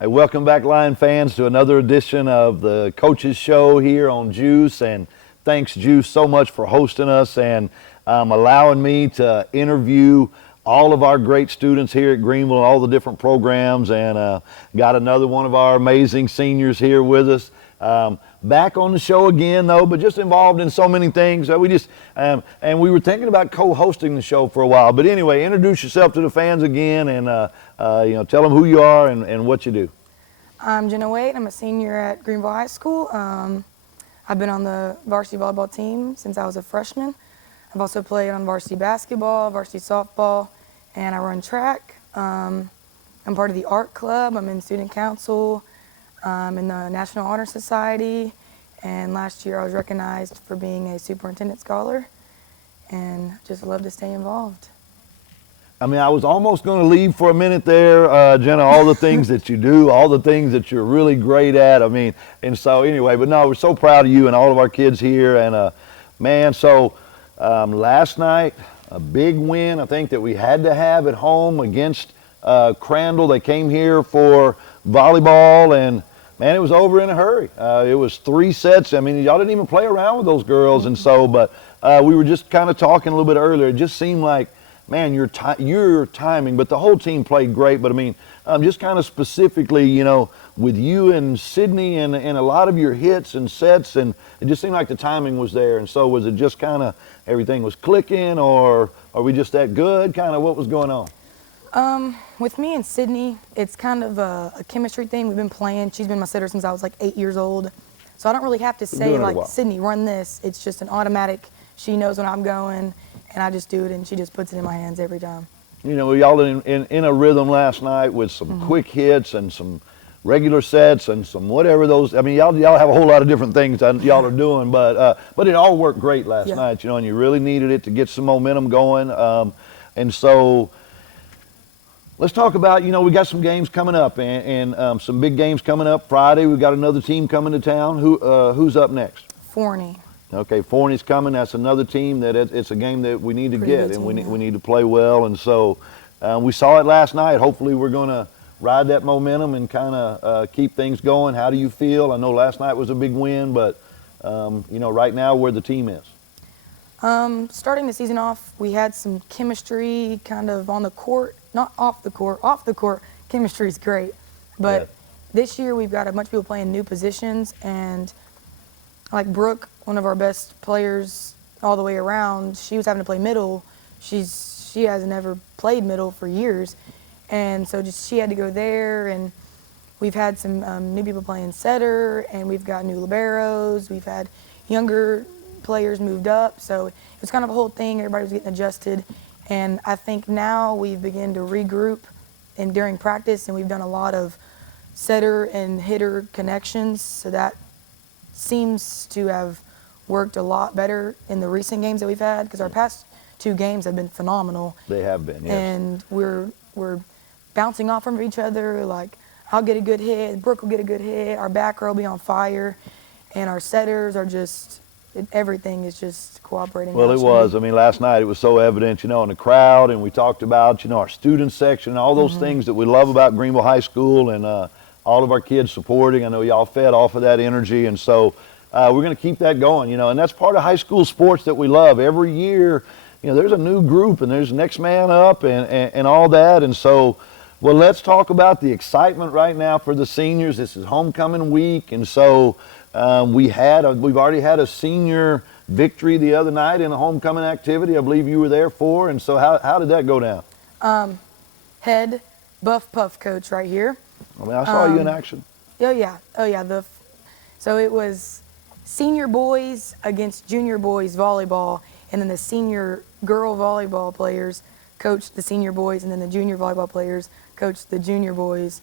Hey, welcome back, Lion fans, to another edition of the Coaches Show here on GEUS. And thanks, GEUS, so much for hosting us and allowing me to interview all of our great students here at Greenville, all the different programs, and got another one of our amazing seniors here with us. Back on the show again, though, but just involved in so many things. And we were thinking about co-hosting the show for a while. But anyway, introduce yourself to the fans again, and tell them who you are and what you do. I'm Jenna Wade. I'm a senior at Greenville High School. I've been on the varsity volleyball team since I was a freshman. I've also played on varsity basketball, varsity softball, and I run track. I'm part of the art club. I'm in student council. In the National Honor Society, and last year I was recognized for being a superintendent scholar, and just love to stay involved. I mean, I was almost going to leave for a minute there, Jenna, all the things that you do, all the things that you're really great at. I mean, and so anyway, but no, we're so proud of you and all of our kids here. And man, so last night, a big win, I think, that we had to have at home against Crandall. They came here for volleyball, and man, it was over in a hurry. It was 3 sets. I mean, y'all didn't even play around with those girls. And so, but we were just kind of talking a little bit earlier. It just seemed like, man, your timing, but the whole team played great. But I mean, just kind of specifically, you know, with you and Sydney and a lot of your hits and sets, and it just seemed like the timing was there. And so was it just kind of everything was clicking, or are we just that good? Kind of what was going on? With me and Sydney, it's kind of a chemistry thing. We've been playing. She's been my sitter since I was like 8 years old. So I don't really have to say, like, Sydney, run this. It's just an automatic. She knows when I'm going, and I just do it, and she just puts it in my hands every time. You know, y'all in a rhythm last night with some quick hits and some regular sets and some whatever those. I mean, y'all have a whole lot of different things that y'all are doing, but it all worked great last night, you know, and you really needed it to get some momentum going. And so let's talk about, you know, we got some games coming up and some big games coming up. Friday, we've got another team coming to town. Who's up next? Forney. Okay, Forney's coming. That's another team that it's a game that we need to get, and we need to play well. And so we saw it last night. Hopefully we're going to ride that momentum and kind of keep things going. How do you feel? I know last night was a big win, but, you know, right now where the team is. Starting the season off, we had some chemistry kind of on the court, not off the court. Off the court, chemistry is great. But this year we've got a bunch of people playing new positions, and like Brooke, one of our best players all the way around, she was having to play middle. She hasn't ever played middle for years. And so just she had to go there, and we've had some new people playing setter, and we've got new liberos. We've had younger players moved up, so it was kind of a whole thing. Everybody was getting adjusted, and I think now we've begun to regroup during practice, and we've done a lot of setter and hitter connections, so that seems to have worked a lot better in the recent games that we've had, because our past 2 games have been phenomenal. They have been, yes. And we're bouncing off from each other. Like, I'll get a good hit, Brooke will get a good hit, our back row will be on fire, and our setters are just, everything is just cooperating. Well, it was. I mean, last night it was so evident, you know, in the crowd, and we talked about, you know, our student section and all those things that we love about Greenville High School, and all of our kids supporting. I know y'all fed off of that energy, and so we're going to keep that going, you know, and that's part of high school sports that we love. Every year, you know, there's a new group, and there's next man up and all that, and so, well, let's talk about the excitement right now for the seniors. This is homecoming week, and so we've already had a senior victory the other night in a homecoming activity. I believe you were there for, and so how did that go down? Head buff puff coach right here. I mean, I saw you in action. Oh yeah. So it was senior boys against junior boys volleyball, and then the senior girl volleyball players coached the senior boys, and then the junior volleyball players coached the junior boys,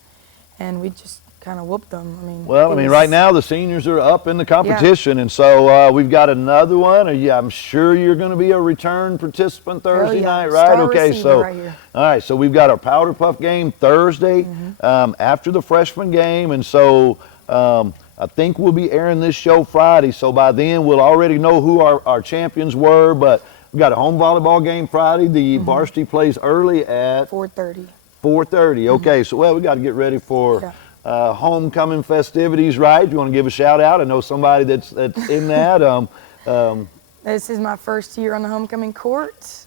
and we just kind of whooped them. I mean, right now the seniors are up in the competition, and so we've got another one. I'm sure you're going to be a return participant Thursday night, right? Star okay, so right here. All right, so we've got our Powder Puff game Thursday after the freshman game, and so I think we'll be airing this show Friday, so by then we'll already know who our champions were, but we've got a home volleyball game Friday. The varsity plays early at 4:30. 4:30, okay, so well, we got to get ready for homecoming festivities, right? You want to give a shout out? I know somebody that's in that. This is my first year on the homecoming court.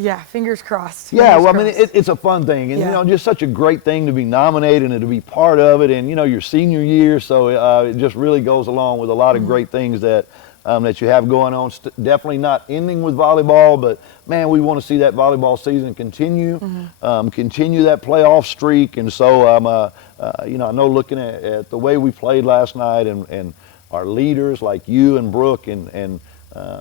Yeah, fingers crossed. Yeah, Fingers well, I mean, crossed. it's a fun thing, and Yeah. you know, just such a great thing to be nominated and to be part of it, and you know, your senior year, so it just really goes along with a lot of great things that that you have going on. Definitely not ending with volleyball, but man, we want to see that volleyball season continue, continue that playoff streak, and so you know, I know looking at the way we played last night and our leaders like you and Brooke and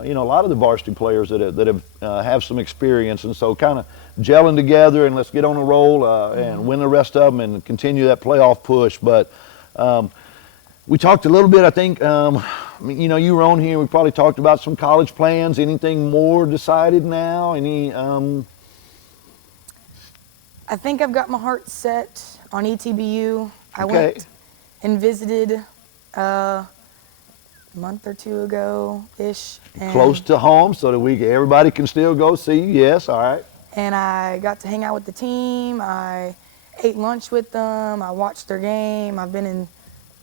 you know, a lot of the varsity players that have some experience, and so kind of gelling together and let's get on a roll and win the rest of them and continue that playoff push. But we talked a little bit, I think, you know, you were on here, we probably talked about some college plans. Anything more decided now? Any? I think I've got my heart set on ETBU. I went and visited a month or two ago-ish. Close to home so that everybody can still go see you. Yes, all right. And I got to hang out with the team. I ate lunch with them. I watched their game. I've been in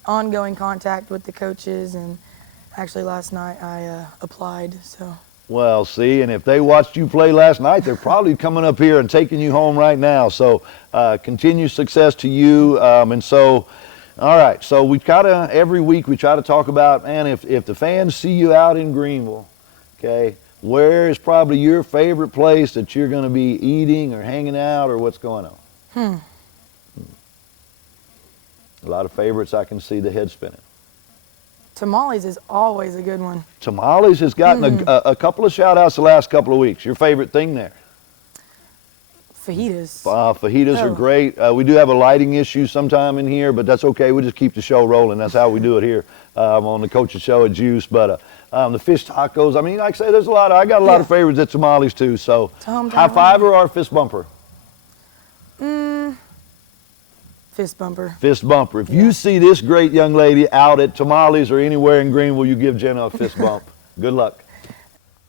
ongoing contact with the coaches, and actually last night I applied. So. Well, see, and if they watched you play last night, they're probably coming up here and taking you home right now. So continued success to you. And so, all right, so we every week we try to talk about, man, if the fans see you out in Greenville, okay, where is probably your favorite place that you're going to be eating or hanging out, or what's going on? A lot of favorites. I can see the head spinning. Tamales is always a good one. Tamales has gotten a couple of shout-outs the last couple of weeks. Your favorite thing there? Fajitas. Fajitas are great. We do have a lighting issue sometime in here, but that's okay. We just keep the show rolling. That's how we do it here on the Coach's Show at GEUS. But the fish tacos, I mean, like I say, there's I got a lot of favorites at tamales too. So high fiver or fist bumper? Fist bumper. Fist bumper. If you see this great young lady out at Tamales or anywhere in Greenville, you give Jenna a fist bump. Good luck.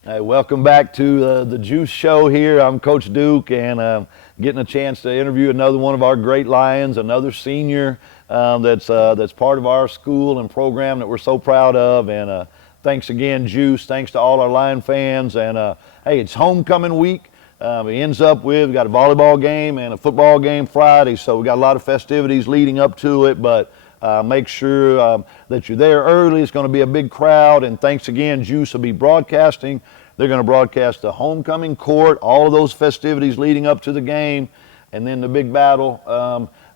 Hey, welcome back to the GEUS Show here. I'm Coach Duke, and getting a chance to interview another one of our great Lions, another senior that's part of our school and program that we're so proud of. And thanks again, GEUS. Thanks to all our Lion fans. And hey, it's homecoming week. It ends up with, we got a volleyball game and a football game Friday, so we got a lot of festivities leading up to it, but make sure that you're there early. It's going to be a big crowd, and thanks again. GEUS will be broadcasting. They're going to broadcast the homecoming court, all of those festivities leading up to the game, and then the big battle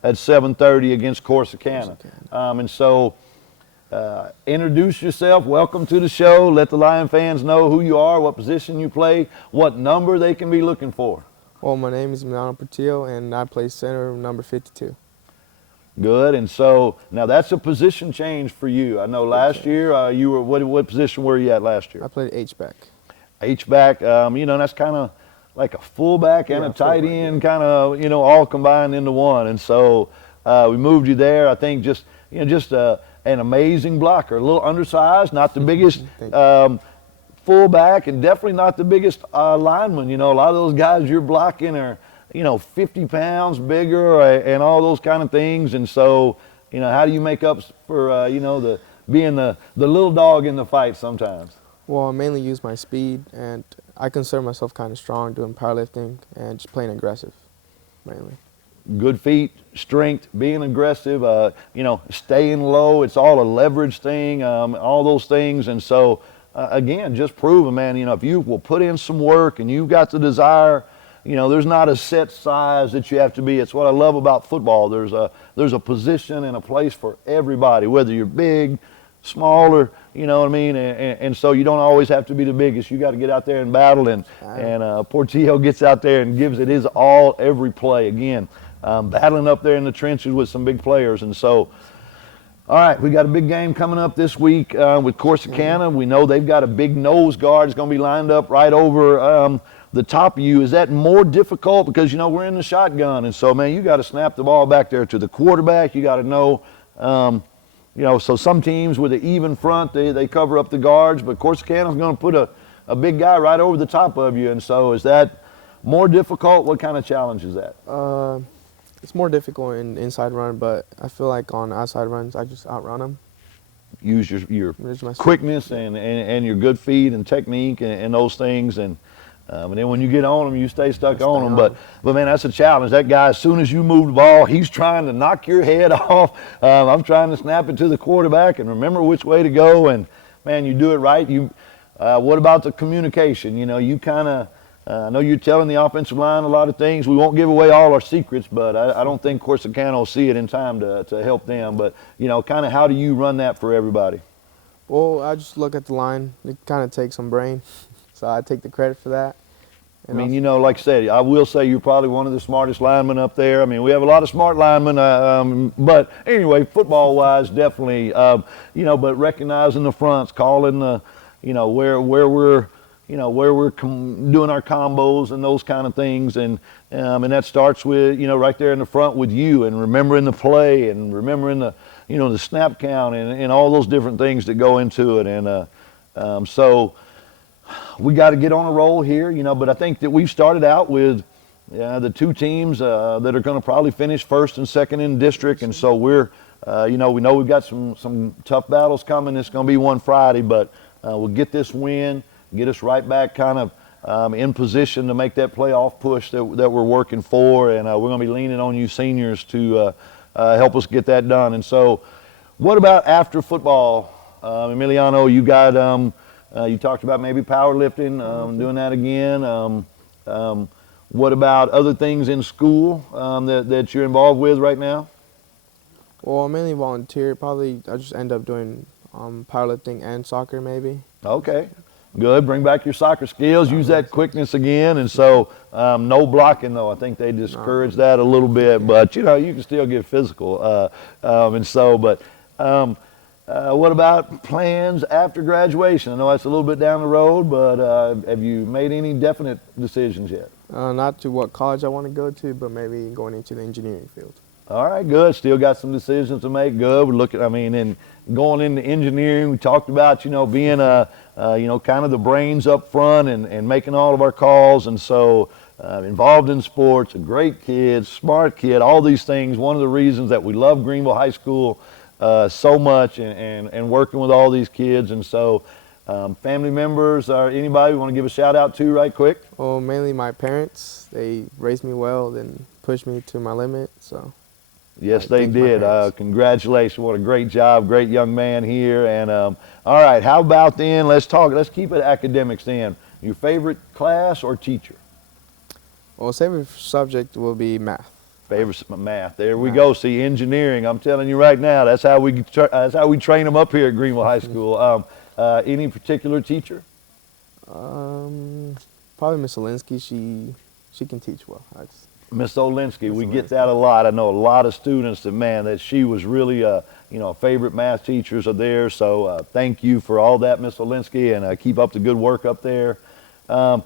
at 7:30 against Corsicana. And so introduce yourself. Welcome to the show. Let the Lion fans know who you are, what position you play, what number they can be looking for. Well, my name is Emiliano Portillo, and I play center, number 52. Good. And so now that's a position change for you. I know last year you were, what position were you at last year? I played H-back. H-back, you know, that's kind of like a fullback and a tight end, kind of, you know, all combined into one. And so we moved you there. I think just, you know, just an amazing blocker, a little undersized, not the biggest fullback, and definitely not the biggest lineman. You know, a lot of those guys you're blocking are, you know, 50 pounds bigger and all those kind of things. And so, you know, how do you make up for, you know, being the little dog in the fight sometimes? Well, I mainly use my speed, and I consider myself kind of strong doing powerlifting and just playing aggressive, mainly. Good feet, strength, being aggressive, you know, staying low. It's all a leverage thing, all those things. And so, again, just proving, man, you know, if you will put in some work and you've got the desire, you know, there's not a set size that you have to be. It's what I love about football. There's a position and a place for everybody, whether you're big, smaller, you know what I mean? And so you don't always have to be the biggest. You got to get out there and battle. And Portillo gets out there and gives it his all every play. Again, battling up there in the trenches with some big players. And so, all right, we got a big game coming up this week with Corsicana. We know they've got a big nose guard. It's going to be lined up right over the top of you. Is that more difficult? Because, you know, we're in the shotgun. And so, man, you got to snap the ball back there to the quarterback. You got to know, you know, so some teams with an even front, they cover up the guards. But Corsicana's going to put a big guy right over the top of you. And so is that more difficult? What kind of challenge is that? It's more difficult in inside run, but I feel like on outside runs, I just outrun them. Use your Use my speed. quickness and your good feet and technique and those things, and then when you get on them, you stay stuck on them. But man, that's a challenge. That guy, as soon as you move the ball, he's trying to knock your head off. I'm trying to snap it to the quarterback and remember which way to go. And man, you do it right. What about the communication? You know, you kind of. I know you're telling the offensive line a lot of things. We won't give away all our secrets, but I don't think Corsicana will see it in time to help them. But, you know, kind of how do you run that for everybody? Well, I just look at the line. It kind of takes some brain, so I take the credit for that. I mean, you know, like I said, I will say you're probably one of the smartest linemen up there. I mean, we have a lot of smart linemen, but anyway, football-wise, definitely, you know, but recognizing the fronts, calling the, you know, where we're doing our combos and those kind of things, and that starts with, you know, right there in the front with you, and remembering the play, and remembering the, you know, the snap count, and all those different things that go into it, and so we got to get on a roll here, you know. But I think that we've started out with the two teams that are going to probably finish first and second in district, and so we're, you know, we know we've got some tough battles coming. It's going to be one Friday, but we'll get this win. Get us right back kind of in position to make that playoff push that we're working for, and we're going to be leaning on you seniors to help us get that done. And so what about after football? Emiliano, you got you talked about maybe powerlifting, doing that again. What about other things in school that you're involved with right now? Well, I mainly volunteer. Probably I just end up doing powerlifting and soccer maybe. Okay. Good. Bring back your soccer skills. Use that quickness again. And so no blocking, though. I think they discourage that a little bit. But, you know, you can still get physical. And so, but what about plans after graduation? I know that's a little bit down the road, but have you made any definite decisions yet? Not to what college I want to go to, but maybe going into the engineering field. All right, good. Still got some decisions to make. Good. We're looking, I mean, and going into engineering, we talked about, you know, being you know, kind of the brains up front and making all of our calls. And so involved in sports, a great kid, smart kid, all these things. One of the reasons that we love Greenville High School so much and working with all these kids. And so family members or anybody you want to give a shout out to right quick? Well, mainly my parents. They raised me well, then pushed me to my limit, so. Yes, they did. Congratulations. What a great job. Great young man here. And all right, how about then, let's keep it academics then. Your favorite class or teacher? Well, favorite subject will be math. Favorite math. There we go. See, engineering. I'm telling you right now, that's how we train them up here at Greenville High School. Any particular teacher? Probably Miss Alinsky. She can teach well. Miss Olinsky, we get that a lot. I know a lot of students that she was really you know, favorite math teachers of theirs. So thank you for all that, Miss Olinsky, and keep up the good work up there. All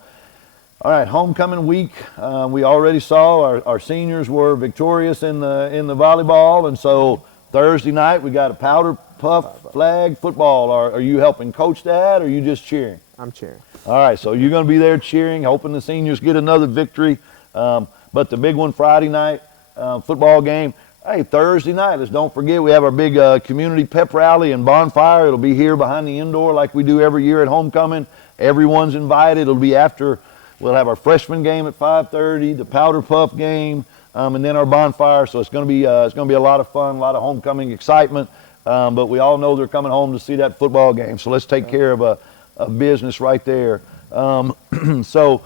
right, homecoming week. We already saw our seniors were victorious in the volleyball, and so Thursday night we got a powder puff flag football. Are you helping coach that, or are you just cheering? I'm cheering. All right, so you're going to be there cheering, hoping the seniors get another victory. But the big one Friday night football game. Hey, Thursday night, let's don't forget we have our big community pep rally and bonfire. It'll be here behind the indoor like we do every year at homecoming. Everyone's invited. It'll be after. We'll have our freshman game at 5:30, the powder puff game, and then our bonfire. So it's going to be a lot of fun, a lot of homecoming excitement. But we all know they're coming home to see that football game. So let's take care of a business right there. So.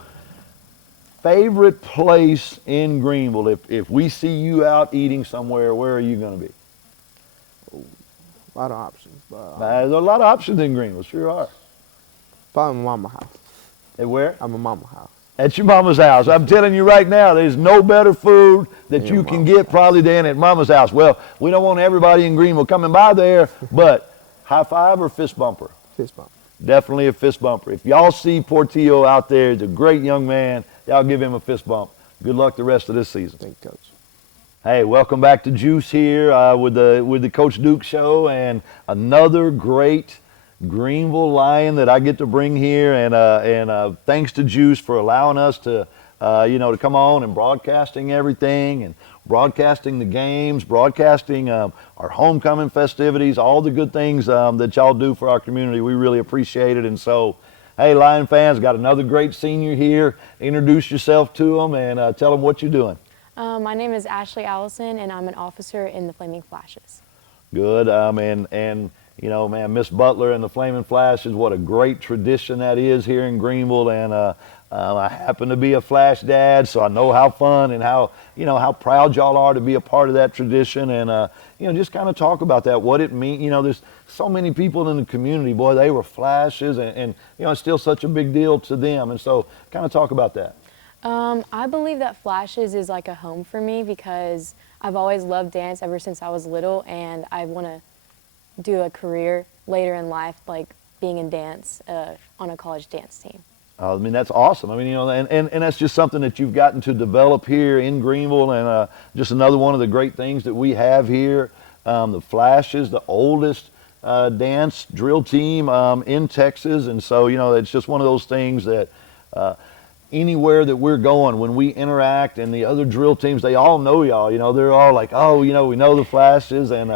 Favorite place in Greenville, if we see you out eating somewhere, where are you going to be? A lot of options. But, there's a lot of options in Greenville, sure are. Probably my mama's house. At where? At my mama's house. At your mama's house. I'm telling you right now, there's no better food that you can get probably than at mama's house. Well, we don't want everybody in Greenville coming by there, but high five or fist bumper? Fist bumper. Definitely a fist bumper. If y'all see Portillo out there, he's a great young man. Y'all give him a fist bump. Good luck the rest of this season. Thank you, Coach. Hey, welcome back to GEUS here with the Coach Duke Show, and another great Greenville Lion that I get to bring here. And thanks to GEUS for allowing us to to come on and broadcasting everything and broadcasting the games, broadcasting our homecoming festivities, all the good things that y'all do for our community. We really appreciate it. And so, hey, Lion fans, got another great senior here. Introduce yourself to them and tell them what you're doing. My name is Allison, and I'm an officer in the Flaming Flashes. Good. And man, Miss Butler and the Flaming Flashes, what a great tradition that is here in Greenville. And I happen to be a Flash dad, so I know how fun and how proud y'all are to be a part of that tradition. And just kind of talk about that, what it means. There's so many people in the community, boy, they were Flashes, and it's still such a big deal to them. And so kind of talk about that. I believe that Flashes is like a home for me because I've always loved dance ever since I was little, and I want to do a career later in life, like being in dance on a college dance team. That's awesome. And that's just something that you've gotten to develop here in Greenville, and just another one of the great things that we have here. The Flashes, the oldest dance drill team in Texas, and so it's just one of those things that anywhere that we're going, when we interact, and the other drill teams, they all know y'all. They're all like, oh, we know the Flashes, and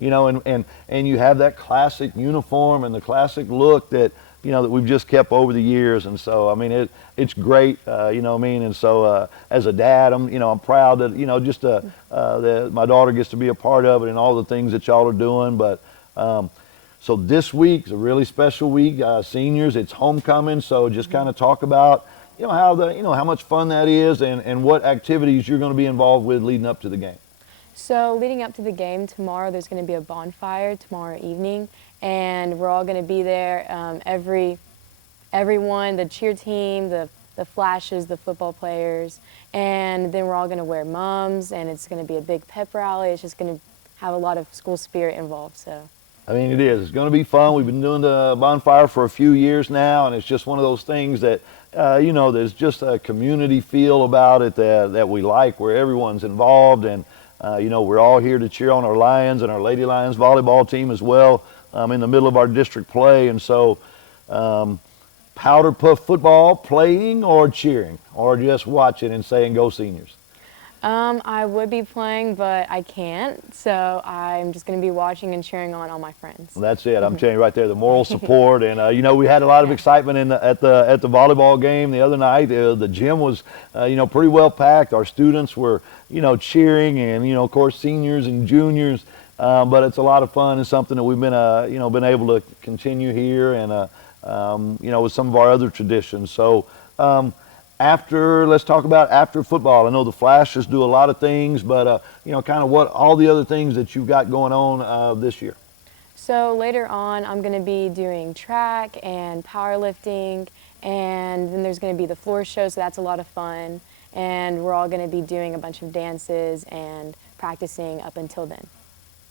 and you have that classic uniform and the classic look that that we've just kept over the years. And so it's great, and so as a dad, I'm proud that that my daughter gets to be a part of it and all the things that y'all are doing. But so this week is a really special week, seniors. It's homecoming, so just kind of talk about how much fun that is, and what activities you're going to be involved with leading up to the game. So leading up to the game tomorrow, there's going to be a bonfire tomorrow evening, and we're all going to be there. Everyone, the cheer team, the Flashes, the football players, and then we're all going to wear mums, and it's going to be a big pep rally. It's just going to have a lot of school spirit involved. So. It is. It's going to be fun. We've been doing the bonfire for a few years now, and it's just one of those things that, there's just a community feel about it that we like, where everyone's involved, and, we're all here to cheer on our Lions and our Lady Lions volleyball team as well in the middle of our district play. And so powder puff football, playing or cheering, or just watching and saying, go Seniors? I would be playing, but I can't, so I'm just going to be watching and cheering on all my friends. Well, that's it. I'm telling you right there, the moral support, and we had a lot of excitement at the volleyball game the other night. The gym was pretty well packed. Our students were cheering, and of course seniors and juniors. But it's a lot of fun and something that we've been able to continue here, and with some of our other traditions. So. Let's talk about after football. I know the Flashes do a lot of things, but kind of what all the other things that you've got going on this year. So later on, I'm going to be doing track and powerlifting, and then there's going to be the floor show, so that's a lot of fun. And we're all going to be doing a bunch of dances and practicing up until then.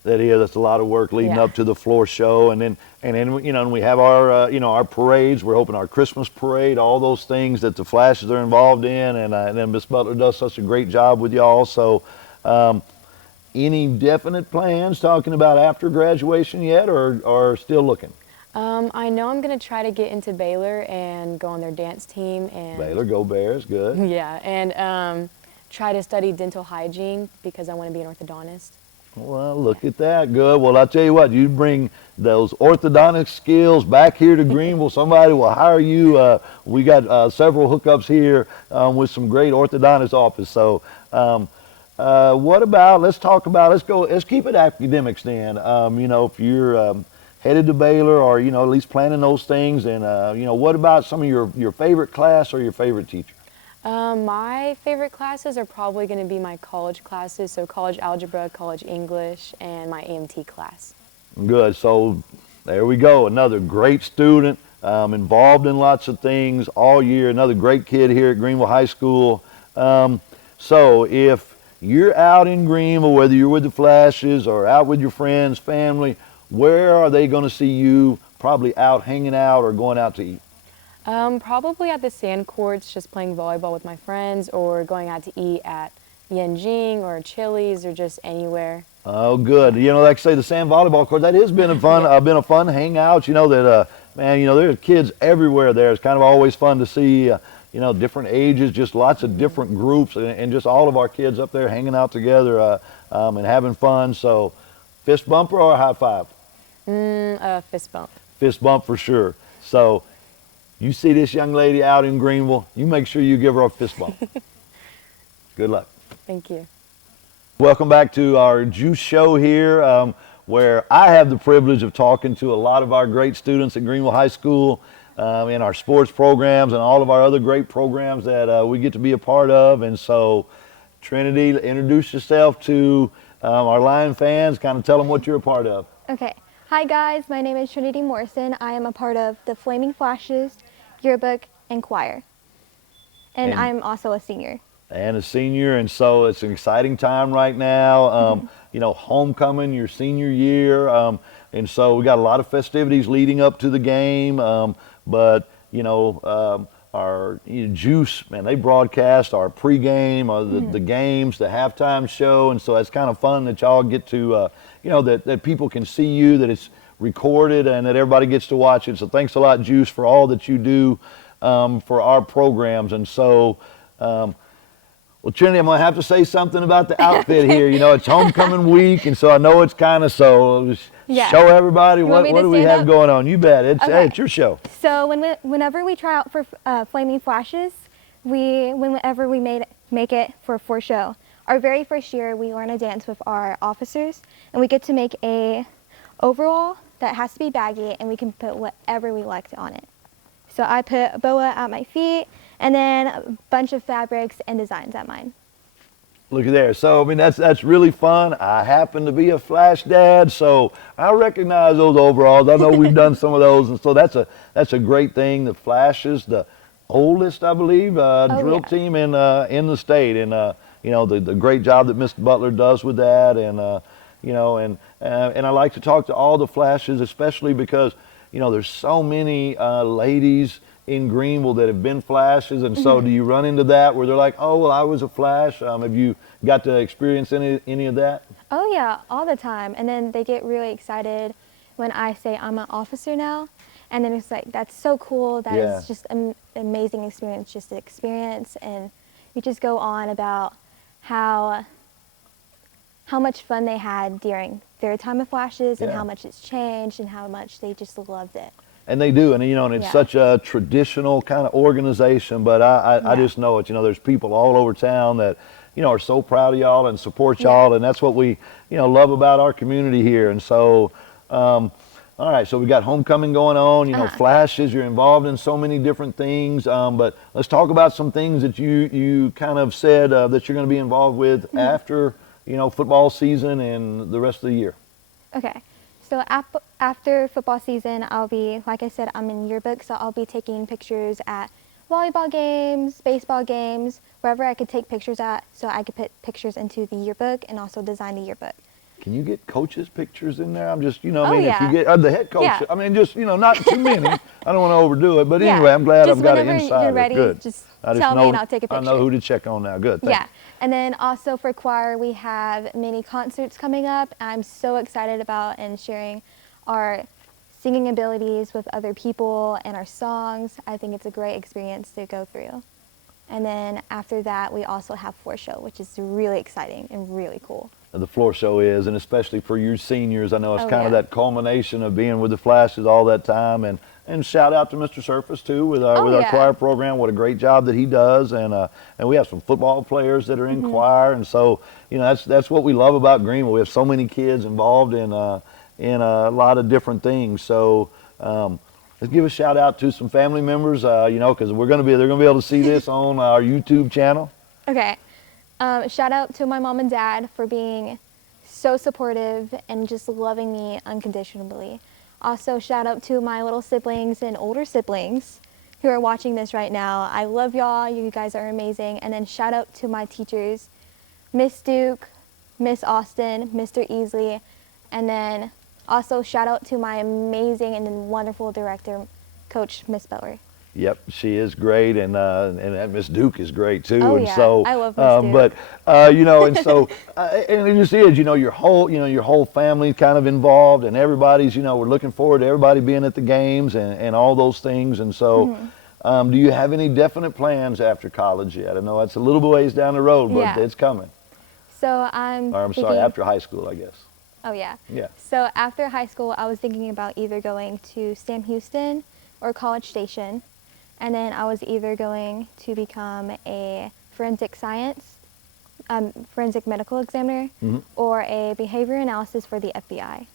That's a lot of work leading up to the floor show, and then and we have our our parades. We're hoping our Christmas parade, all those things that the Flashes are involved in, and then Miss Butler does such a great job with y'all. So, any definite plans talking about after graduation yet, or still looking? I know I'm going to try to get into Baylor and go on their dance team. And Baylor, go Bears, good. Yeah, and try to study dental hygiene because I want to be an orthodontist. Well, look at that. Good. Well, I'll tell you what, you bring those orthodontic skills back here to Greenville, somebody will hire you. We got several hookups here with some great orthodontist office. So what about, let's keep it academics then. If you're headed to Baylor, or, at least planning those things, and, what about some of your favorite class or your favorite teacher? My favorite classes are probably going to be my college classes, so college algebra, college English, and my AMT class. Good. So there we go. Another great student, involved in lots of things all year. Another great kid here at Greenville High School. So if you're out in Greenville, whether you're with the Flashes or out with your friends, family, where are they going to see you? Probably out hanging out or going out to eat? Probably at the sand courts, just playing volleyball with my friends, or going out to eat at Yanjing or Chili's or just anywhere. Oh, good. Like I say, the sand volleyball court, that has been a fun hangout. There's kids everywhere there. It's kind of always fun to see, different ages, just lots of different groups, and just all of our kids up there hanging out together and having fun. So fist bumper or high five? Fist bump. Fist bump for sure. So you see this young lady out in Greenville, you make sure you give her a fist bump. Good luck. Thank you. Welcome back to our GEUS show here, where I have the privilege of talking to a lot of our great students at Greenville High School in our sports programs and all of our other great programs that we get to be a part of. And so, Trinity, introduce yourself to our Lion fans, kind of tell them what you're a part of. Okay. Hi guys, my name is Trinity Morrison. I am a part of the Flaming Flashes, yearbook, and choir. And I'm also a senior. And a senior, and so it's an exciting time right now. Homecoming, your senior year, and so we got a lot of festivities leading up to the game. But our GEUS, man, they broadcast our pregame, the games, the halftime show, and so it's kind of fun that y'all get to, that people can see you, that it's recorded, and that everybody gets to watch it. So thanks a lot, GEUS, for all that you do for our programs. And so, well, Trinity, I'm going to have to say something about the outfit here. It's homecoming week, and so I know it's kind of show everybody what do we have going on. You bet. It's your show. So whenever we try out for Flaming Flashes, whenever we make it for show, our very first year we learn a dance with our officers, and we get to make a overall that has to be baggy, and we can put whatever we liked on it. So I put a boa at my feet, and then a bunch of fabrics and designs at mine. Look at there. So, I mean, that's really fun. I happen to be a Flash dad, so I recognize those overalls. I know we've done some of those, and so that's a great thing. The Flash is the oldest, I believe, drill team in the state, and the great job that Mr. Butler does with that, and I like to talk to all the Flashes, especially because there's so many ladies in Greenville that have been Flashes, and so do you run into that where they're like, oh, well, I was a Flash? Have you got to experience any of that? Oh yeah, all the time. And then they get really excited when I say I'm an officer now, and then it's like, that's so cool. That is just an amazing experience, just an experience. And we just go on about how much fun they had during their time of Flashes, and how much it's changed, and how much they just loved it. And they do, and it's such a traditional kind of organization, but I just know it. There's people all over town that are so proud of y'all and support y'all, and that's what we love about our community here. And so, all right, so we got homecoming going on. Flashes, you're involved in so many different things, but let's talk about some things that you kind of said that you're going to be involved with after football season and the rest of the year. Okay. So after football season, I'll be, like I said, I'm in yearbook, so I'll be taking pictures at volleyball games, baseball games, wherever I could take pictures at, so I could put pictures into the yearbook and also design the yearbook. Can you get coaches' pictures in there? I'm just, if you yeah. get the head coach, Yeah. I mean, just, not too many. I don't want to overdo it, but anyway, I'm glad I've got an insider. You're ready, Good. just tell me and I'll take a picture. I know who to check on now. Good. Thanks. Yeah, and then also for choir, we have mini concerts coming up. I'm so excited about and sharing our singing abilities with other people and our songs. I think it's a great experience to go through. And then after that, we also have floor show, which is really exciting and really cool. The floor show is, and especially for you seniors, I know it's kind of that culmination of being with the Flashes all that time, and shout out to Mr. Surface too with our choir program. What a great job that he does, and we have some football players that are in choir, and so that's what we love about Greenville. We have so many kids involved in a lot of different things. So let's give a shout out to some family members, because they're going to be able to see this on our YouTube channel. Okay. Shout out to my mom and dad for being so supportive and just loving me unconditionally. Also, shout out to my little siblings and older siblings who are watching this right now. I love y'all. You guys are amazing. And then shout out to my teachers, Miss Duke, Miss Austin, Mr. Easley, and then also shout out to my amazing and wonderful director, Coach Miss Butler. Yep, she is great, and Miss Duke is great too. Oh, and yeah. so, I love Miss Duke. But and so, and it just is, your whole family kind of involved, and everybody's, we're looking forward to everybody being at the games and all those things, and so, Do you have any definite plans after college yet? I know it's a little ways down the road, but Yeah. it's coming. So I'm Or I'm sorry, thinking- after high school, I guess. Oh yeah. Yeah. So after high school, I was thinking about either going to Sam Houston or College Station, and then I was either going to become a forensic medical examiner, Mhm. or a behavior analysis for the FBI.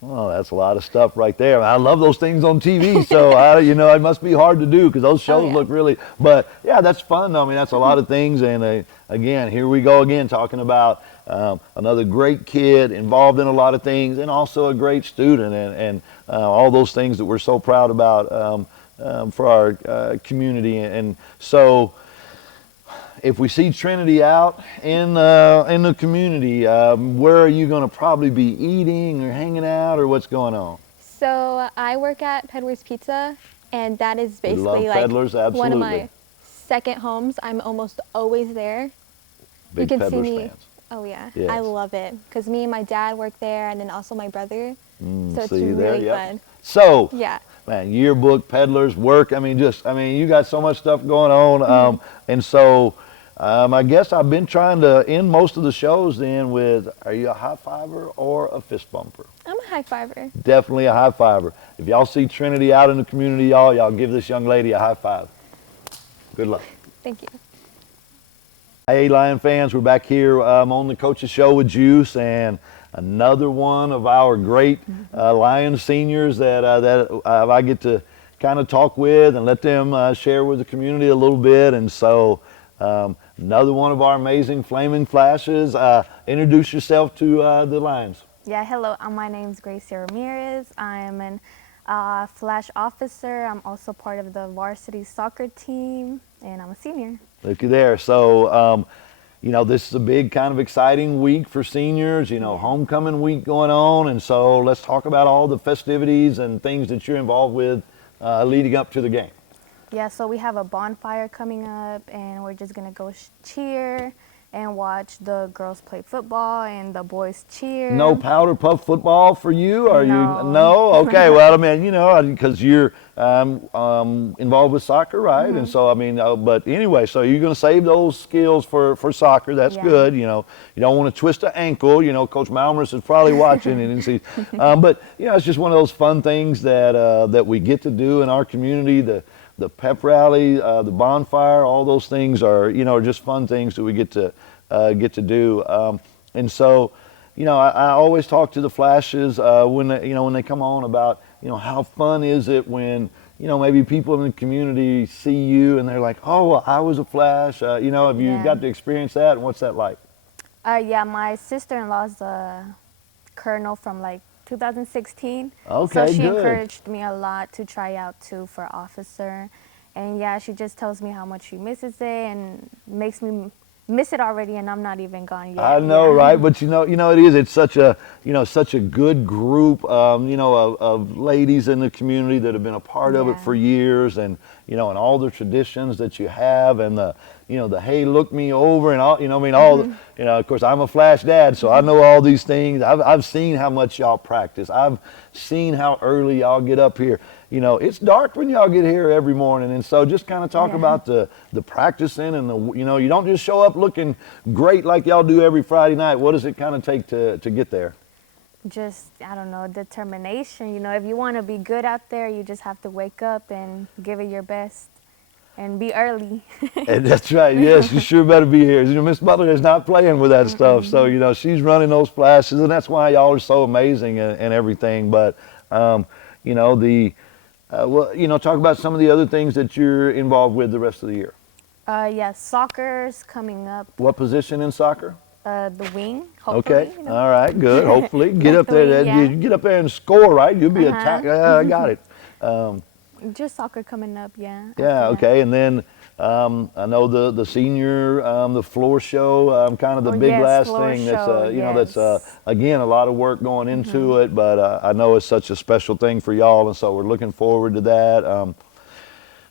Oh, that's a lot of stuff right there. I love those things on TV, so it must be hard to do because those shows yeah. look really. But yeah, that's fun. I mean, that's a lot of things. And again, here we go again talking about another great kid involved in a lot of things, and also a great student, and all those things that we're so proud about for our community. And so, if we see Trinity out in the community, where are you going to probably be eating or hanging out, or what's going on? So I work at Pedler's Pizza, and that is We love basically like Pedler's, one of absolutely. my second homes. I'm almost always there. Big you can see Pedler's me. fans. Oh yeah, Yes. I love it because me and my dad work there, and then also my brother. So it's See you there, really yep. fun. So, Yeah. man, yearbook, Pedlers, work. I mean, you got so much stuff going on. And so, I guess I've been trying to end most of the shows then with, are you a high fiver or a fist bumper? I'm a high fiver. Definitely a high fiver. If y'all see Trinity out in the community, y'all give this young lady a high five. Good luck. Thank you. Hey, Lion fans, we're back here on the Coaches Show with GEUS, and another one of our great Lion seniors that I get to kind of talk with and let them share with the community a little bit. And so, another one of our amazing Flaming Flashes. Introduce yourself to the Lions. Yeah, hello. My name's Gracie Ramirez. I am an Flash officer. I'm also part of the varsity soccer team, and I'm a senior. Looky there. So, this is a big kind of exciting week for seniors, homecoming week going on. And so let's talk about all the festivities and things that you're involved with leading up to the game. Yeah, so we have a bonfire coming up, and we're just going to go cheer and watch the girls play football and the boys cheer. No powder puff football for you? Are No. you? No? Okay. Well, I mean, because you're involved with soccer, right? And so, I mean, but anyway, so you're going to save those skills for soccer. That's Yeah. good. You don't want to twist an ankle. Coach Malmers is probably watching and see. But it's just one of those fun things that we get to do in our community. The pep rally, the bonfire, all those things are just fun things that we get to do. And so, I always talk to the Flashes when they come on about how fun is it when maybe people in the community see you and they're like, oh, well, I was a Flash. Have you Yeah. got to experience that, and what's that like? Yeah, my sister-in-law's a colonel from 2016. Okay, so she good. encouraged me a lot to try out too for officer. And yeah, she just tells me how much she misses it and makes me miss it already, and I'm not even gone yet. I know, Yeah. right? But it is. It's such a good group, of ladies in the community that have been a part of it Yeah. for years, and and all the traditions that you have, and the hey, look me over, and all of course I'm a Flash dad, so I know all these things. I've seen how much y'all practice. I've seen how early y'all get up here. It's dark when y'all get here every morning, and so just kind of talk Yeah. about the practicing and you don't just show up looking great like y'all do every Friday night. What does it kind of take to get there? Just, I don't know, determination. If you want to be good out there, you just have to wake up and give it your best and be early. And that's right. Yes, you sure better be here. Miss Butler is not playing with that stuff, so she's running those flashes, and that's why y'all are so amazing and everything. But talk about some of the other things that you're involved with the rest of the year. Yeah, soccer's coming up. What position in soccer? The wing, hopefully. Okay. All right. Good. Hopefully, get up there. Hopefully, yeah. You get up there and score, right? You'll be attacked. I got it. Just soccer coming up, yeah. Yeah. after that. Okay. And then I know the senior, the floor show, kind of the Oh, big yes, last floor thing. That's show, that's again a lot of work going into it, but I know it's such a special thing for y'all, and so we're looking forward to that.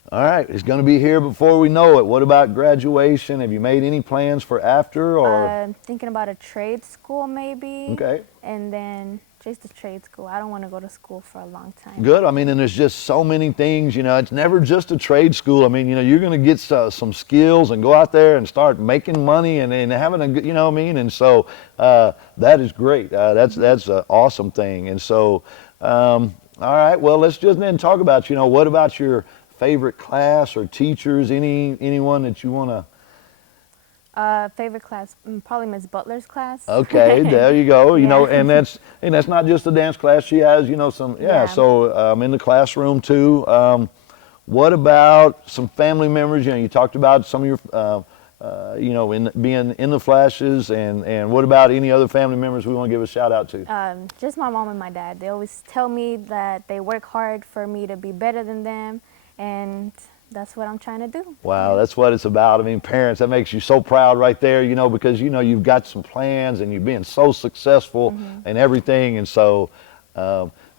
All right, it's going to be here before we know it. What about graduation? Have you made any plans for after, or? Thinking about a trade school maybe. Okay. And then just a trade school. I don't want to go to school for a long time. Good. I mean, and there's just so many things, you know, it's never just a trade school. I mean, you know, you're going to get some skills and go out there and start making money and having a good, you know what I mean? And so that is great. That's an awesome thing. And so, all right, well, let's just then talk about, you know, what about your favorite class or teachers, anyone that you want to? Favorite class, probably Miss Butler's class. Okay, there you go. You know, Yeah. and that's not just a dance class. She has, you know, some Yeah. So in the classroom too. What about some family members? You know, you talked about some of your, you know, being in the flashes, and what about any other family members we want to give a shout out to? Just my mom and my dad. They always tell me that they work hard for me to be better than them, and that's what I'm trying to do. Wow, that's what it's about. I mean, parents, that makes you so proud right there, you know, because, you know, you've got some plans and you're being so successful and everything. And so,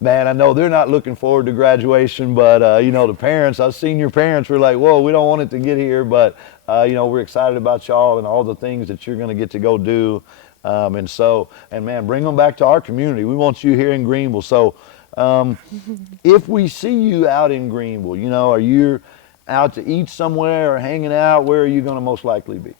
man, I know they're not looking forward to graduation, but, you know, the parents, I've seen your parents were like, whoa, we don't want it to get here, but, you know, we're excited about y'all and all the things that you're going to get to go do. And so, and man, bring them back to our community. We want you here in Greenville. So, if we see you out in Greenville, you know, are you out to eat somewhere or hanging out? Where are you going to most likely be?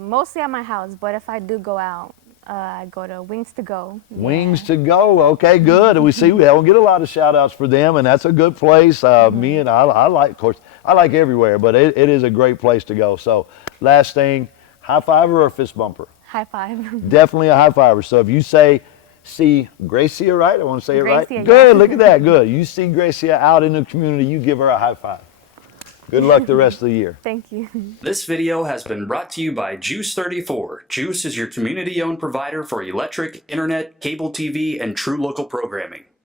Mostly at my house, but if I do go out, I go to Wings to Go. Wings to Go. Okay, good. We see we don't get a lot of shout outs for them, and that's a good place. Me and I like, of course, I like everywhere, but it is a great place to go. So last thing, high fiver or fist bumper? High five. Definitely a high fiver. So if you see Gracia, right? I want to say it right. Gracia, Good. yeah. Look at that. Good. You see Gracia out in the community, you give her a high five. Good luck the rest of the year. Thank you. This video has been brought to you by GEUS 34. GEUS is your community-owned provider for electric, internet, cable TV, and true local programming.